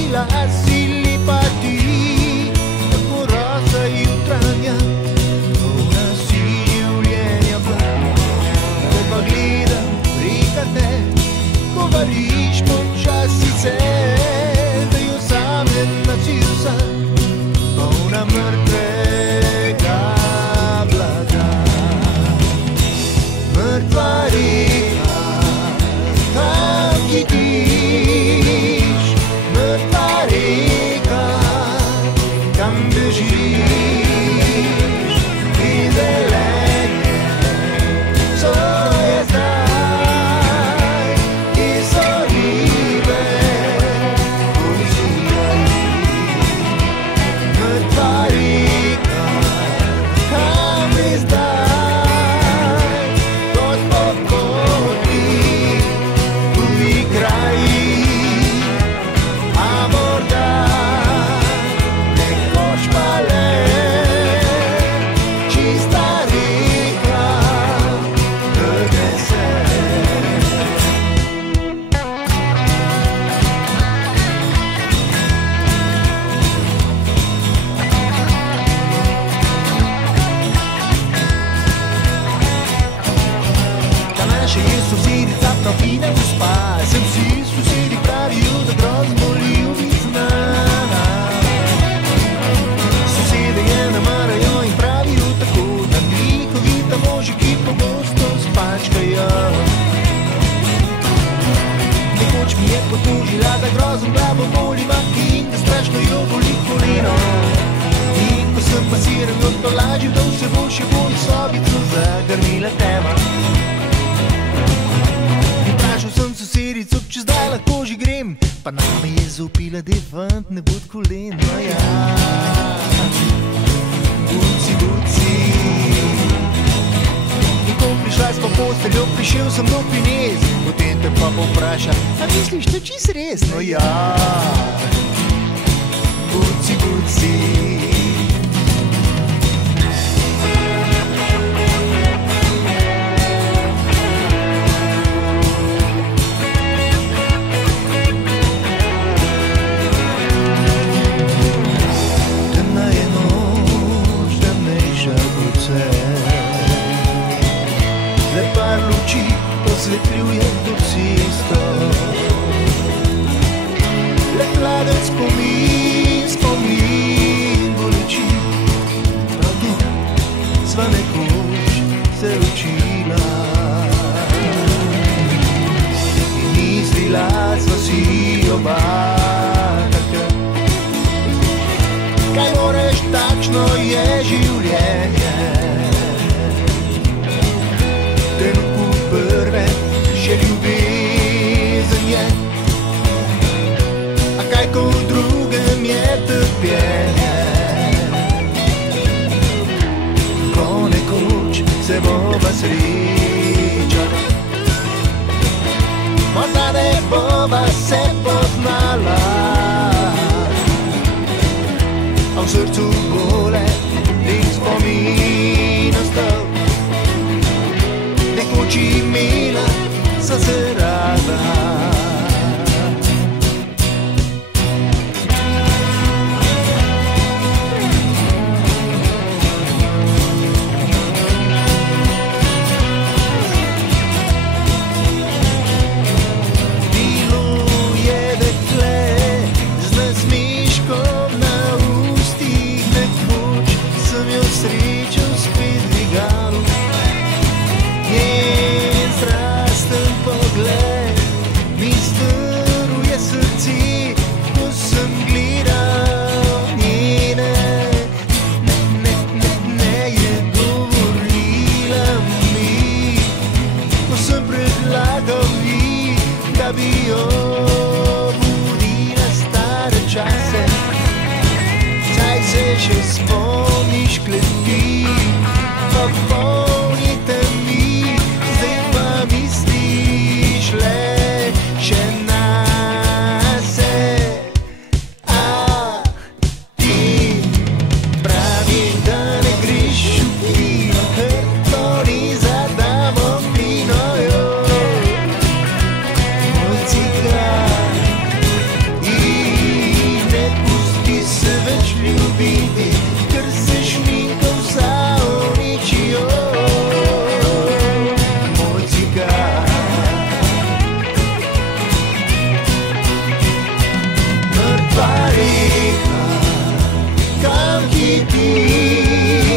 bila sili pa ti, tako rosa jutranja, polna si življenja bila. Ko pa gledam preka te, ko vališ počasi se, da jo samem nacisa, polna mrtvega blaga. Mrtva reka, kam hitiš, mrtva reka, kam bežiš, in zelenje so je zdaj, ki so ribe, pozijajo. Mrtva reka, kam je zdaj, kot po poti, tuji kraji, a morda nekoč pa le čista reka prenese. Da naše je sosedica prav fina gospa, sem vsi sosedi pravijo, da grozno bolijo mi znana. Sosede je ne marajo in pravijo tako, da njihovi ta moži, ki pogosto spačkajo. Nekoč mi je potožila, da grozno glavo boli maki in da strašno jo boli koleno. In ko sem pasiral jo tolažil, da vse bo še bolj sobico zagrnila tema. In vprašal sem sosedico, če zdaj lahko že grem, pa name je zaupila, da je fant ne bo od kolen. No ja, buci, buci. In ko prišla smo posteljo, prišel sem do Pinez, potem te pa povpraša, a misliš, to čist res? No ja, buci, buci. Temna je noč, temnejša kot vse, le par luči osvetljuje to cesto. Le hladen spomin, spomin boleči, prav tu sva nekoč se učila. In mislila sva si oba takrat, kaj moraš, takšno je življenje. V trenutku prve še ljubezen je, a kaj ko v drugem je trpljenje. Ko nekoč se bova srečala, morda ne bova se poznala, a v srcu bole nek spomin ostal. Nekoč imela sva se rada. Bilo je dekle z nasmeškom na ustih, nekoč sem jo srečal spet v dvigalu. Njen strasten pogled mi struje srce, ko sem gledal njene. Ne je govorila mi, ko sem predlagal ji, da bi jo budila stare čase. Saj se še spomniš kleti, pa polni temi, zdaj pa misliš le še nase. A ti praviš, da ne greš v kino, ker to ni za damo vino, jo. Moj cigar pa reka, kam hitiš.